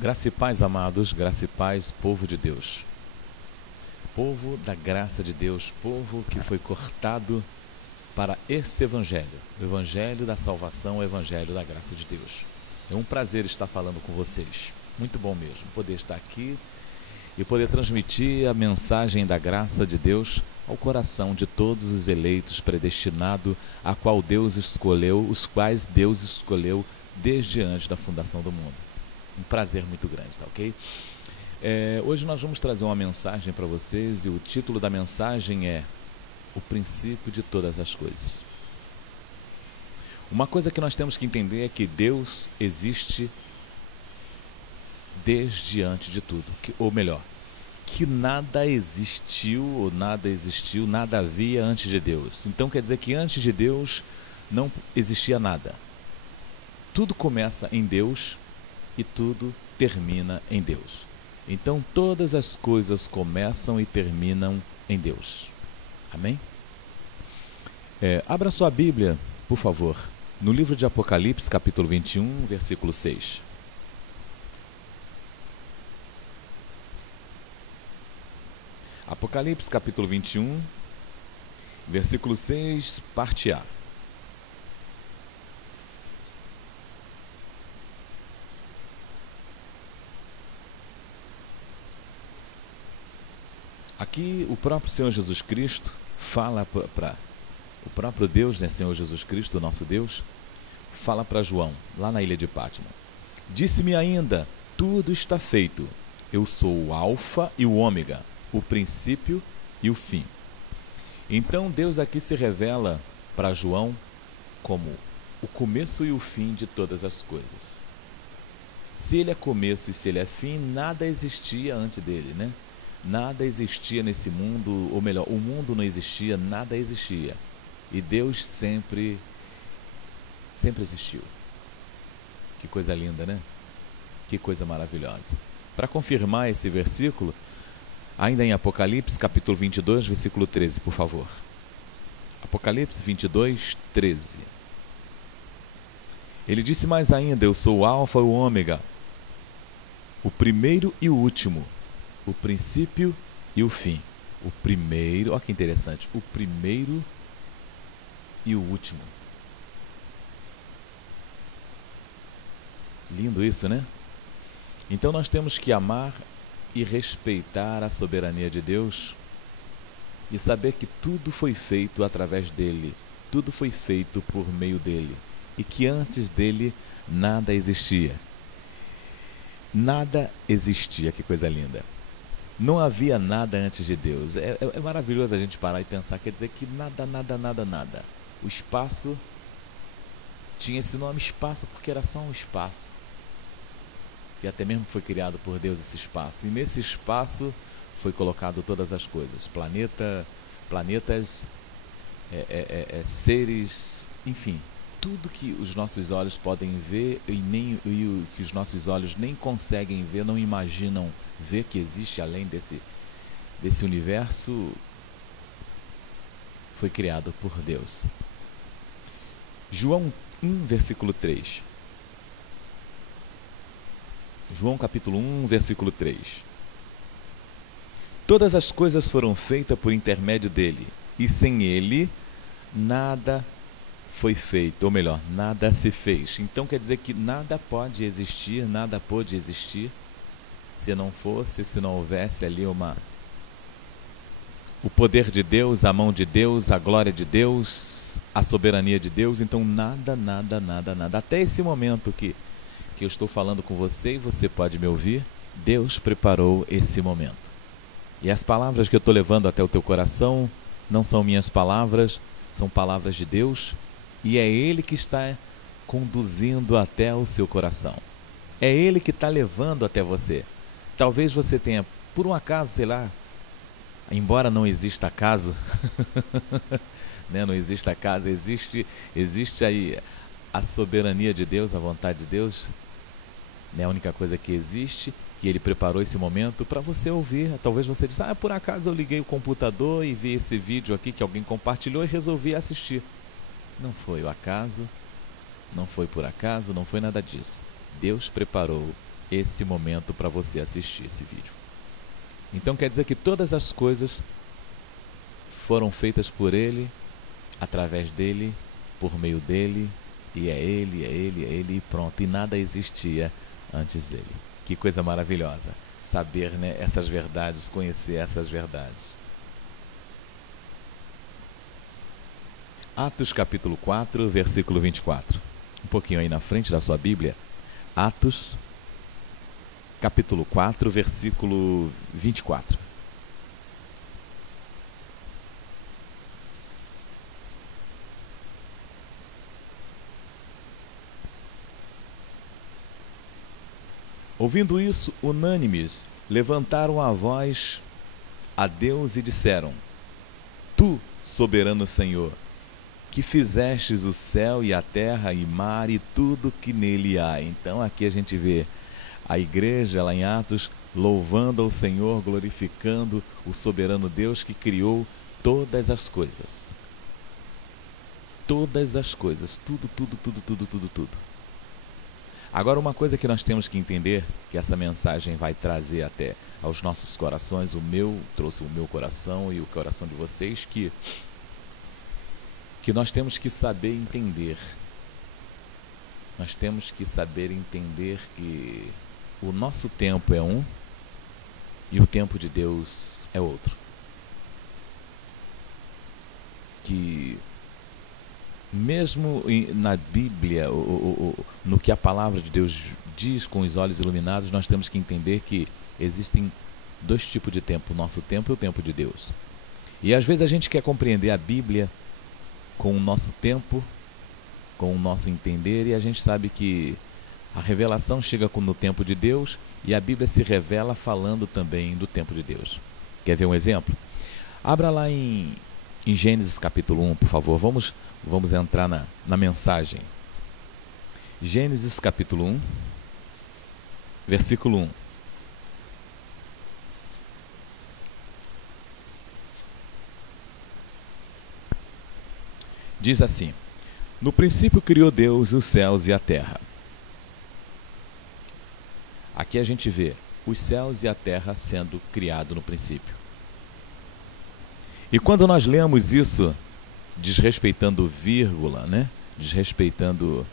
Graça e paz, amados, graça e paz, povo de Deus. Povo da graça de Deus, povo que foi cortado para esse evangelho, o evangelho da salvação, o evangelho da graça de Deus. É um prazer estar falando com vocês. Muito bom mesmo poder estar aqui e poder transmitir a mensagem da graça de Deus ao coração de todos os eleitos predestinados, a qual Deus escolheu, os quais Deus escolheu desde antes da fundação do mundo. Um prazer muito grande, tá ok? Hoje nós vamos trazer uma mensagem para vocês e o título da mensagem é O Princípio de Todas as Coisas. Uma coisa que nós temos que entender é que Deus existe desde antes de tudo, ou melhor, que nada existiu, nada havia antes de Deus. Então quer dizer que antes de Deus não existia nada. Tudo começa em Deus e tudo termina em Deus. Então todas as coisas começam e terminam em Deus. Amém? Abra sua Bíblia, por favor, no livro de Apocalipse, capítulo 21, versículo 6. Apocalipse, capítulo 21, versículo 6, parte A. Aqui o próprio Senhor Jesus Cristo fala para o próprio Deus, né, Senhor Jesus Cristo, o nosso Deus, fala para João, lá na ilha de Patmos. Disse-me ainda, tudo está feito. Eu sou o Alfa e o Ômega, o princípio e o fim. Então Deus aqui se revela para João como o começo e o fim de todas as coisas. Se ele é começo e se ele é fim, nada existia antes dele, né? Nada existia nesse mundo, ou melhor, o mundo não existia, nada existia. E Deus sempre existiu. Que coisa linda, né? Que coisa maravilhosa. Para confirmar esse versículo, ainda em Apocalipse, capítulo 22, versículo 13, por favor. Apocalipse 22, 13. Ele disse mais ainda, eu sou o Alfa e o Ômega, o primeiro e o último, o princípio e o fim. O primeiro, olha que interessante, o primeiro e o último. Lindo isso, né? Então nós temos que amar e respeitar a soberania de Deus e saber que tudo foi feito através dele, tudo foi feito por meio dele e que antes dele nada existia. Nada existia, que coisa linda. Não havia nada antes de Deus. É maravilhoso a gente parar e pensar, quer dizer que nada. O espaço tinha esse nome espaço porque era só um espaço. E até mesmo foi criado por Deus esse espaço. E nesse espaço foi colocado todas as coisas. Planetas, seres, enfim. Tudo que os nossos olhos podem ver e que os nossos olhos nem conseguem ver, não imaginam ver que existe além desse universo, foi criado por Deus. João 1, versículo 3. João capítulo 1, versículo 3. Todas as coisas foram feitas por intermédio dele, e sem ele nada foi feito, ou melhor, nada se fez. Então quer dizer que nada pode existir, nada pôde existir, se não houvesse ali o poder de Deus, a mão de Deus, a glória de Deus, a soberania de Deus. Então nada. Até esse momento que eu estou falando com você e você pode me ouvir, Deus preparou esse momento. E as palavras que eu estou levando até o teu coração não são minhas palavras, são palavras de Deus. E é Ele que está conduzindo até o seu coração. É Ele que está levando até você. Talvez você tenha, por um acaso, sei lá, embora não exista acaso, né? Não exista acaso, existe aí a soberania de Deus, a vontade de Deus, né? A única coisa que existe, e Ele preparou esse momento para você ouvir. Talvez você disse, por acaso eu liguei o computador e vi esse vídeo aqui que alguém compartilhou e resolvi assistir. Não foi o acaso, não foi por acaso, não foi nada disso. Deus preparou esse momento para você assistir esse vídeo. Então quer dizer que todas as coisas foram feitas por Ele, através dEle, por meio dEle, e é Ele, é Ele, é Ele, e pronto. E nada existia antes dEle. Que coisa maravilhosa saber, né, essas verdades, conhecer essas verdades. Atos capítulo 4, versículo 24. Um pouquinho aí na frente da sua Bíblia. Atos capítulo 4, versículo 24. Ouvindo isso, unânimes, levantaram a voz a Deus e disseram: Tu, soberano Senhor, que fizestes o céu e a terra e mar e tudo que nele há. Então aqui a gente vê a igreja lá em Atos louvando ao Senhor, glorificando o soberano Deus que criou todas as coisas. Todas as coisas, tudo, tudo, tudo, tudo, tudo, tudo. Agora, uma coisa que nós temos que entender, que essa mensagem vai trazer até aos nossos corações, trouxe o meu coração e o coração de vocês, que nós temos que saber entender. Nós temos que saber entender que o nosso tempo é um e o tempo de Deus é outro. Que mesmo na Bíblia, no que a palavra de Deus diz com os olhos iluminados, nós temos que entender que existem dois tipos de tempo, o nosso tempo e o tempo de Deus. E às vezes a gente quer compreender a Bíblia com o nosso tempo, com o nosso entender, e a gente sabe que a revelação chega no tempo de Deus e a Bíblia se revela falando também do tempo de Deus. Quer ver um exemplo? Abra lá em Gênesis capítulo 1, por favor. Vamos entrar na mensagem. Gênesis capítulo 1, versículo 1. Diz assim: No princípio criou Deus os céus e a terra. Aqui a gente vê os céus e a terra sendo criados no princípio. E quando nós lemos isso, desrespeitando vírgula, né? Desrespeitando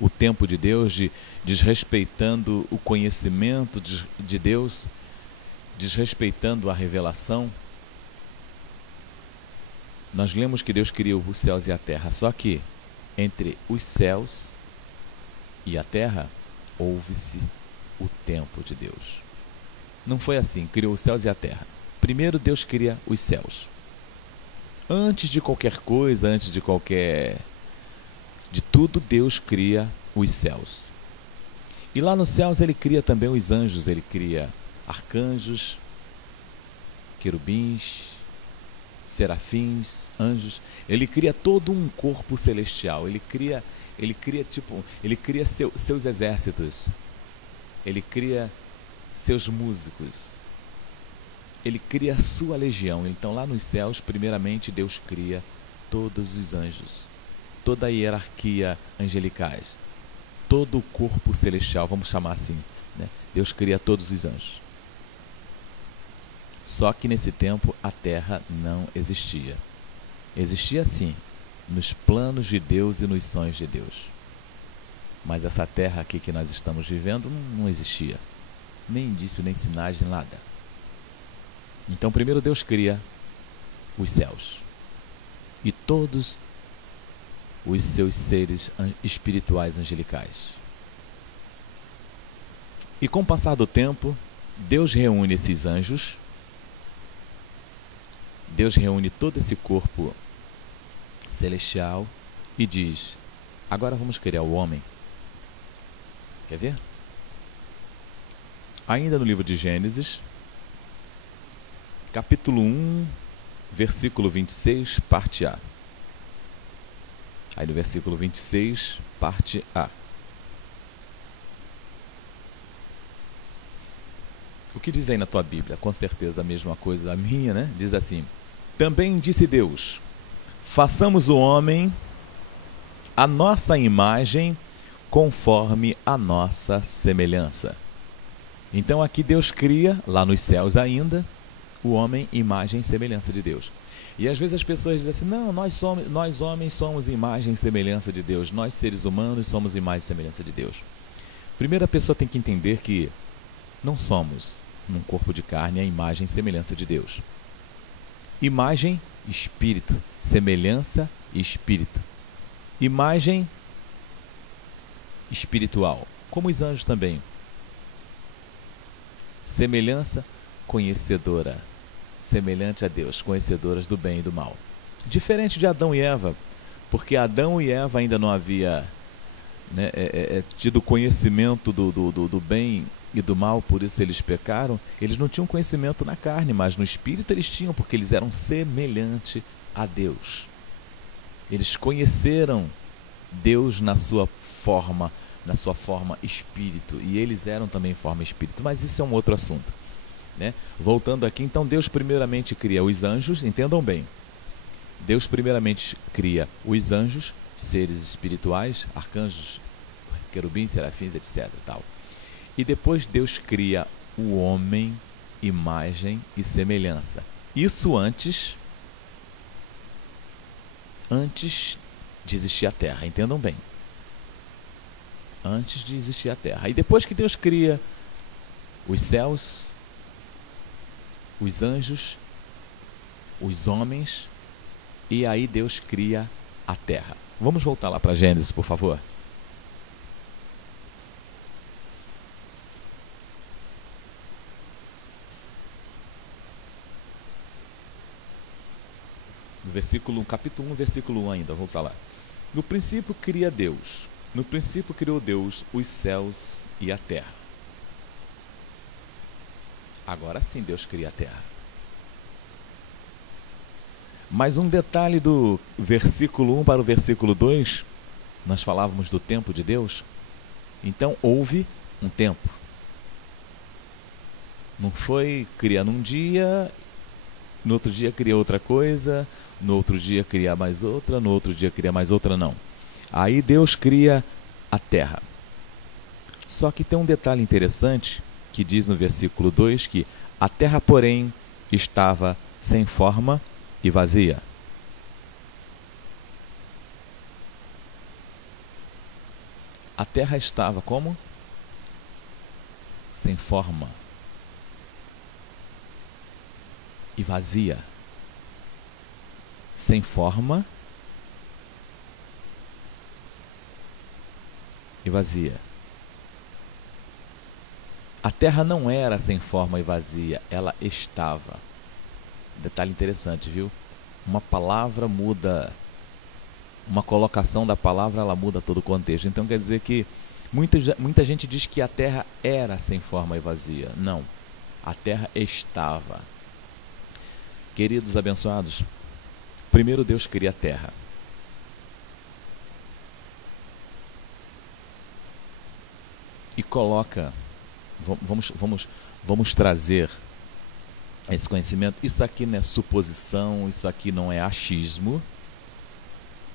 o tempo de Deus, desrespeitando o conhecimento de Deus, desrespeitando a revelação, nós lemos que Deus criou os céus e a terra, só que entre os céus e a terra houve-se o tempo de Deus. Não foi assim, criou os céus e a terra. Primeiro Deus cria os céus. Antes de qualquer coisa, de tudo, Deus cria os céus. E lá nos céus Ele cria também os anjos, Ele cria arcanjos, querubins, serafins, anjos. Ele cria todo um corpo celestial. Ele cria seus exércitos. Ele cria seus músicos. Ele cria a sua legião. Então lá nos céus, primeiramente, Deus cria todos os anjos, toda a hierarquia angelicais, todo o corpo celestial, vamos chamar assim, né? Deus cria todos os anjos. Só que nesse tempo a terra não existia. Existia sim, nos planos de Deus e nos sonhos de Deus. Mas essa terra aqui que nós estamos vivendo não existia. Nem indício, nem sinais, nem nada. Então primeiro Deus cria os céus e todos os seus seres espirituais angelicais. E com o passar do tempo, Deus reúne esses anjos, Deus reúne todo esse corpo celestial e diz: agora vamos criar o homem. Quer ver? Ainda no livro de Gênesis, capítulo 1, versículo 26, parte A. Aí no versículo 26, parte A. O que diz aí na tua Bíblia? Com certeza a mesma coisa da minha, né? Diz assim: também disse Deus: façamos o homem à nossa imagem, conforme a nossa semelhança. Então aqui Deus cria, lá nos céus ainda, o homem, imagem e semelhança de Deus. E às vezes as pessoas dizem assim, não, nós homens somos imagem e semelhança de Deus, nós seres humanos somos imagem e semelhança de Deus. Primeiro a pessoa tem que entender que não somos, num corpo de carne, a imagem e semelhança de Deus. Imagem, espírito, semelhança e espírito. Imagem espiritual, como os anjos também. Semelhança, conhecedora, semelhante a Deus, conhecedoras do bem e do mal. Diferente de Adão e Eva, porque Adão e Eva ainda não havia tido conhecimento do bem e do mal, por isso eles pecaram. Eles não tinham conhecimento na carne, mas no espírito eles tinham, porque eles eram semelhantes a Deus. Eles conheceram Deus na sua forma espírito, e eles eram também forma espírito, mas isso é um outro assunto, né? Voltando aqui, então Deus primeiramente cria os anjos, entendam bem, Deus primeiramente cria os anjos, seres espirituais, arcanjos, querubins, serafins, etc. Tal. E depois Deus cria o homem, imagem e semelhança. Isso antes de existir a terra, entendam bem. Antes de existir a terra. E depois que Deus cria os céus, os anjos, os homens, e aí Deus cria a terra. Vamos voltar lá para Gênesis, por favor. Versículo 1, capítulo 1, versículo 1 ainda, vamos voltar lá. No princípio cria Deus. No princípio criou Deus os céus e a terra. Agora sim Deus cria a terra. Mas um detalhe do versículo 1 para o versículo 2, nós falávamos do tempo de Deus. Então houve um tempo. Não foi criar num dia, no outro dia cria outra coisa, no outro dia cria mais outra, no outro dia cria mais outra, não. Aí Deus cria a terra. Só que tem um detalhe interessante que diz no versículo 2 que a terra, porém, estava sem forma e vazia. A terra estava como? Sem forma e vazia. Sem forma e vazia. A terra não era sem forma e vazia, ela estava. Detalhe interessante, viu? Uma palavra muda, uma colocação da palavra, ela muda todo o contexto. Então quer dizer que muita gente diz que a terra era sem forma e vazia. Não, a terra estava. Queridos abençoados, primeiro Deus cria a terra. E coloca, vamos trazer esse conhecimento. Isso aqui não é suposição, isso aqui não é achismo,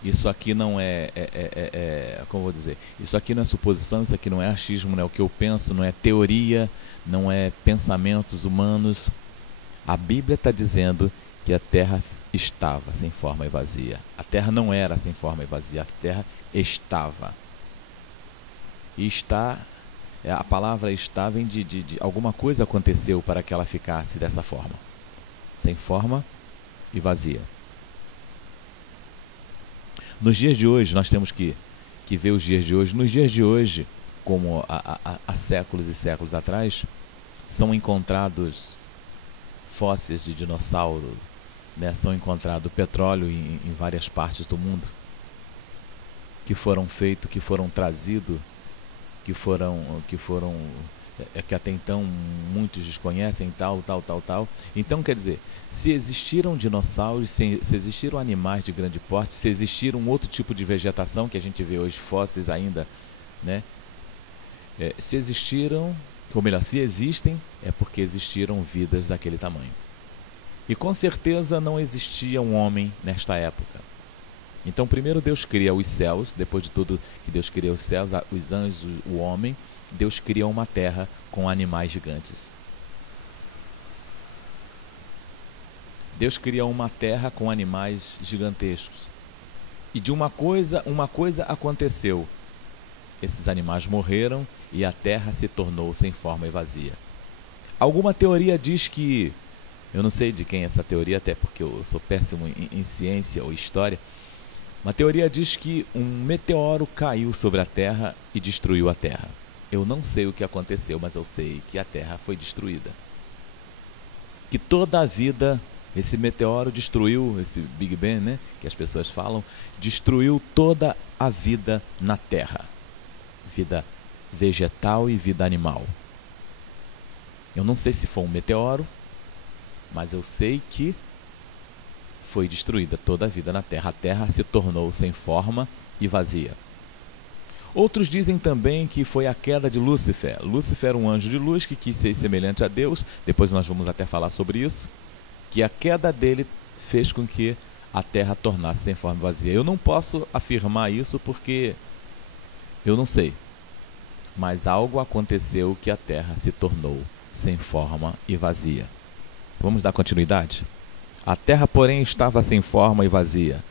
isso aqui não como vou dizer, isso aqui não é suposição, isso aqui não é achismo, não é o que eu penso, não é teoria, não é pensamentos humanos. A Bíblia está dizendo que a terra estava sem forma e vazia. A terra não era sem forma e vazia, a terra estava. E está, a palavra está vem de alguma coisa aconteceu para que ela ficasse dessa forma, sem forma e vazia. Nos dias de hoje, nós temos que ver os dias de hoje. Nos dias de hoje, como há séculos e séculos atrás, são encontrados fósseis de dinossauro, né? São encontrados petróleo em várias partes do mundo, que foram feitos, que foram trazidos, que até então muitos desconhecem, tal. Então, quer dizer, se existiram dinossauros, se existiram animais de grande porte, se existiram outro tipo de vegetação que a gente vê hoje, fósseis ainda, né? Se existiram, ou melhor, se existem, é porque existiram vidas daquele tamanho. E com certeza não existia um homem nesta época. Então primeiro Deus cria os céus, depois de tudo que Deus cria os céus, os anjos, o homem, Deus cria uma terra com animais gigantes. Deus cria uma terra com animais gigantescos. E de uma coisa aconteceu. Esses animais morreram e a terra se tornou sem forma e vazia. Alguma teoria diz que, eu não sei de quem é essa teoria, até porque eu sou péssimo em ciência ou história. Uma teoria diz que um meteoro caiu sobre a terra e destruiu a terra. Eu não sei o que aconteceu, mas eu sei que a terra foi destruída. Que toda a vida, esse meteoro destruiu, esse Big Bang, né, que as pessoas falam, destruiu toda a vida na terra. Vida vegetal e vida animal. Eu não sei se foi um meteoro, mas eu sei que foi destruída toda a vida na terra. A terra se tornou sem forma e vazia. Outros dizem também que foi a queda de Lúcifer. Lúcifer era um anjo de luz que quis ser semelhante a Deus. Depois nós vamos até falar sobre isso. Que a queda dele fez com que a terra tornasse sem forma e vazia. Eu não posso afirmar isso porque eu não sei. Mas algo aconteceu que a terra se tornou sem forma e vazia. Vamos dar continuidade? A terra, porém, estava sem forma e vazia.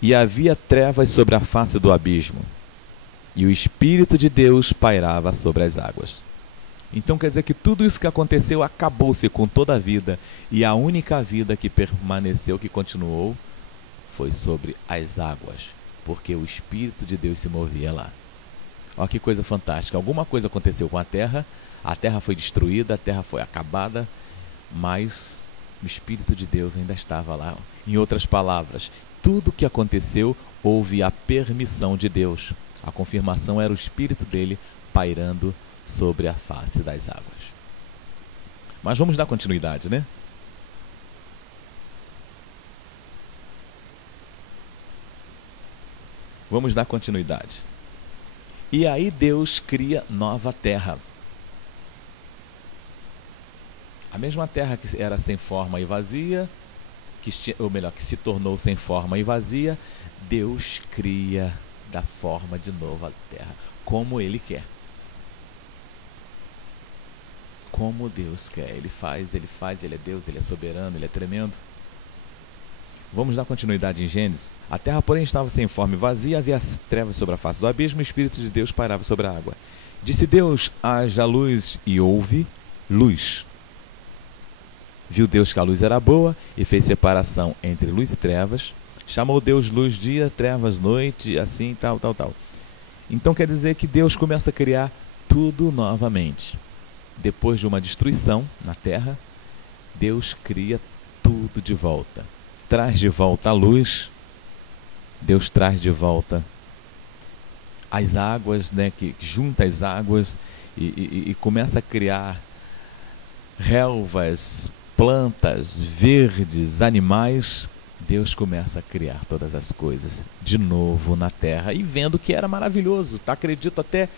E havia trevas sobre a face do abismo. E o Espírito de Deus pairava sobre as águas. Então quer dizer que tudo isso que aconteceu acabou-se com toda a vida. E a única vida que permaneceu, que continuou, foi sobre as águas. Porque o Espírito de Deus se movia lá. Olha que coisa fantástica. Alguma coisa aconteceu com a terra foi destruída, a terra foi acabada, mas o Espírito de Deus ainda estava lá. Em outras palavras, tudo o que aconteceu houve a permissão de Deus. A confirmação era o Espírito dele pairando sobre a face das águas. Mas vamos dar continuidade, né? Vamos dar continuidade. E aí Deus cria nova terra. A mesma terra que era sem forma e vazia, que se tornou sem forma e vazia, Deus cria da forma de novo a terra, como Ele quer. Como Deus quer. Ele faz, Ele é Deus, Ele é soberano, Ele é tremendo. Vamos dar continuidade em Gênesis. A terra, porém, estava sem forma e vazia, havia trevas sobre a face do abismo, e o Espírito de Deus pairava sobre a água. Disse Deus, haja luz, e houve luz. Viu Deus que a luz era boa, e fez separação entre luz e trevas. Chamou Deus luz dia, trevas noite, assim, tal. Então quer dizer que Deus começa a criar tudo novamente. Depois de uma destruição na terra, Deus cria tudo de volta. Traz de volta a luz, Deus traz de volta as águas, né, que junta as águas e começa a criar relvas, plantas, verdes, animais. Deus começa a criar todas as coisas de novo na terra e vendo que era maravilhoso. Acredito até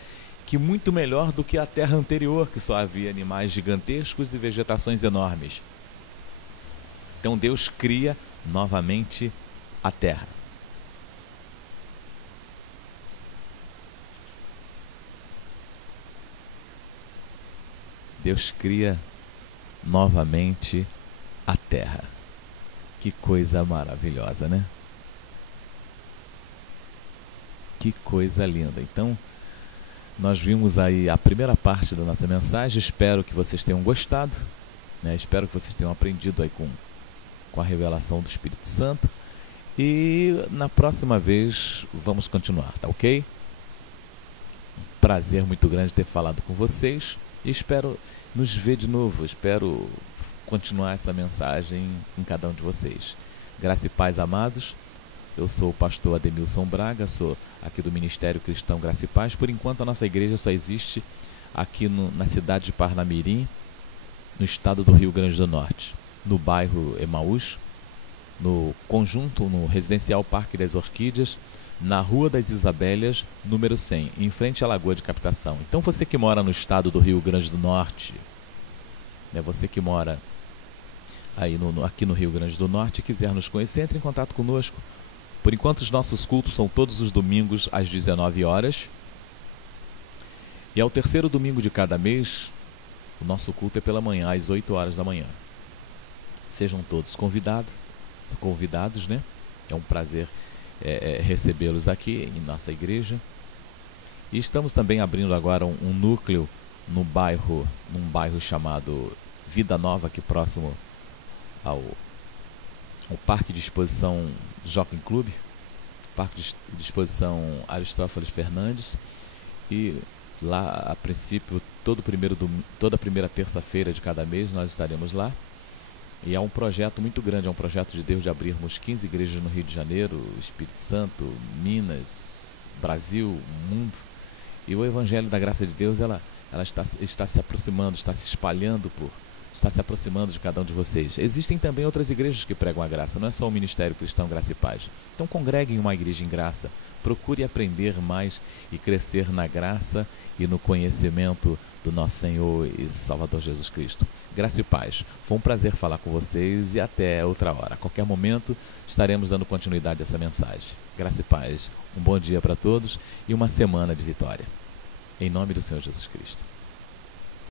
que muito melhor do que a terra anterior, que só havia animais gigantescos e vegetações enormes. Então Deus cria novamente a terra. Deus cria novamente a terra. Que coisa maravilhosa, né? Que coisa linda. Então, nós vimos aí a primeira parte da nossa mensagem. Espero que vocês tenham gostado, né? Espero que vocês tenham aprendido aí com a revelação do Espírito Santo. E na próxima vez vamos continuar, tá ok? Prazer muito grande ter falado com vocês. E espero nos ver de novo. Espero continuar essa mensagem em cada um de vocês. Graça e paz, amados. Eu sou o pastor Ademilson Braga, sou aqui do Ministério Cristão Graça e Paz. Por enquanto a nossa igreja só existe aqui na cidade de Parnamirim, no estado do Rio Grande do Norte, no bairro Emaús, no conjunto, no Residencial Parque das Orquídeas, na Rua das Isabélias, número 100, em frente à Lagoa de Captação. Então você que mora no estado do Rio Grande do Norte, né, você que mora aí aqui no Rio Grande do Norte e quiser nos conhecer, entre em contato conosco. Por enquanto os nossos cultos são todos os domingos às 19 horas. E ao terceiro domingo de cada mês, o nosso culto é pela manhã, às 8 horas da manhã. Sejam todos convidados, né? É um prazer recebê-los aqui em nossa igreja. E estamos também abrindo agora um núcleo num bairro chamado Vida Nova, aqui próximo ao Parque de Exposição Jockey Club, Parque de Exposição Aristófanes Fernandes. E lá, a princípio, toda primeira terça-feira de cada mês nós estaremos lá. E é um projeto muito grande, é um projeto de Deus de abrirmos 15 igrejas no Rio de Janeiro, Espírito Santo, Minas, Brasil, mundo. E o Evangelho da Graça de Deus, ela está se aproximando, está se aproximando de cada um de vocês. Existem também outras igrejas que pregam a graça, não é só o Ministério Cristão Graça e Paz. Então congregue em uma igreja em graça, procure aprender mais e crescer na graça e no conhecimento do nosso Senhor e Salvador Jesus Cristo. Graça e paz. Foi um prazer falar com vocês e até outra hora. A qualquer momento estaremos dando continuidade a essa mensagem. Graça e paz. Um bom dia para todos e uma semana de vitória. Em nome do Senhor Jesus Cristo.